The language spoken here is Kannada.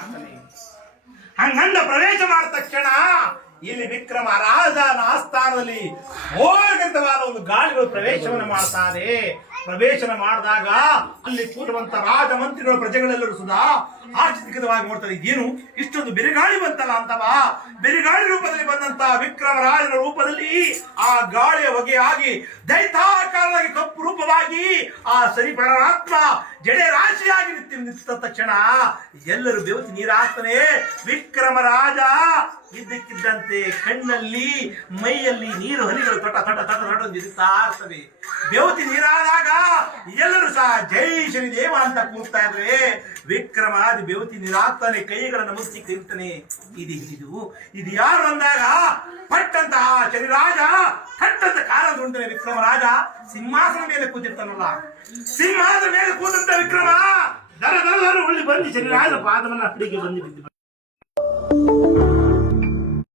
ಮಾಡ್ತಾನೆ. ಹಂಗಂದ ಪ್ರವೇಶ ಮಾಡಿದ ತಕ್ಷಣ ಇಲ್ಲಿ ವಿಕ್ರಮ ರಾಜನ ಆಸ್ಥಾನದಲ್ಲಿ ಹೋಗಂತವಾದ ಒಂದು ಗಾಳಿಗಳು ಪ್ರವೇಶವನ್ನು ಮಾಡ್ತಾರೆ. ಪ್ರವೇಶನ ಮಾಡಿದಾಗ ಅಲ್ಲಿ ಕೂಡುವಂತ ರಾಜ ಮಂತ್ರಿಗಳು ಪ್ರಜೆಗಳೆಲ್ಲರೂ ಸುಧಾ ಆಶ್ಚರ್ಯಕರವಾಗಿ ನೋಡ್ತಾರೆ. ಇದೇನು ಇಷ್ಟೊಂದು ಬಿರುಗಾಳಿ ಬಂತಲ್ಲ ಅಂತವಾ. ಬಿರುಗಾಳಿ ರೂಪದಲ್ಲಿ ಬಂದಂತ ವಿಕ್ರಮ ರಾಜನ ರೂಪದಲ್ಲಿ ಆ ಗಾಳಿಯ ಹೊಗೆಯಾಗಿ ದೈತಾಕಾರವಾಗಿ ಕಪ್ಪು ರೂಪವಾಗಿ ಆ ಸರಿ ಪರಮಾತ್ಮ ಜಡೆ ರಾಶಿಯಾಗಿ ನಿಂತ ತಕ್ಷಣ ಎಲ್ಲರೂ ಬೆವತಿ ನೀರಾಗ್ತಾನೆ. ವಿಕ್ರಮ ರಾಜ ಇದ್ದಕ್ಕಿದ್ದಂತೆ ಕಣ್ಣಲ್ಲಿ ಮೈಯಲ್ಲಿ ನೀರು ಹನಿಗಳು ತೊಟ ತೊಟ ತೊಟ ತೊಟ ನಿಲ್ತಾ ಇರ್ತವೆ. ಬೆವತಿ ನೀರಾದಾಗ ಎಲ್ಲರೂ ಸಹ ಜೈ ಶನಿದೇವ ಅಂತ ಕೂಗ್ತಾ ಇದ್ರೆ ವಿಕ್ರಮಾದಿ ಬೆವತಿ ನೀರಾಗ್ತಾನೆ. ಕೈಗಳನ್ನು ಮುಚ್ಚಿ ಕರೀತಾನೆ. ಇದು ಯಾರು ಅಂದಾಗ ಪಟ್ಟಂತ ಶನಿರಾಜ ಪಟ್ಟಂತ ಕಾಲ ಉಂಟಾನೆ. ವಿಕ್ರಮ ರಾಜ ಸಿಂಹಾಸನ ಮೇಲೆ ಕೂತಿರ್ತಾನಲ್ಲ, ಸಿಂಹಾಸನ ಮೇಲೆ ಕೂತಂತ ವಿಕ್ರಮ ದರ ದರ ದರ ಉಳ್ಳಿ ಬಂದು ಶನಿರಾಜ ಪಾದವನ್ನ ಅಪ್ಪಡಿಗೆ ಬಂದು ಬಿದ್ದು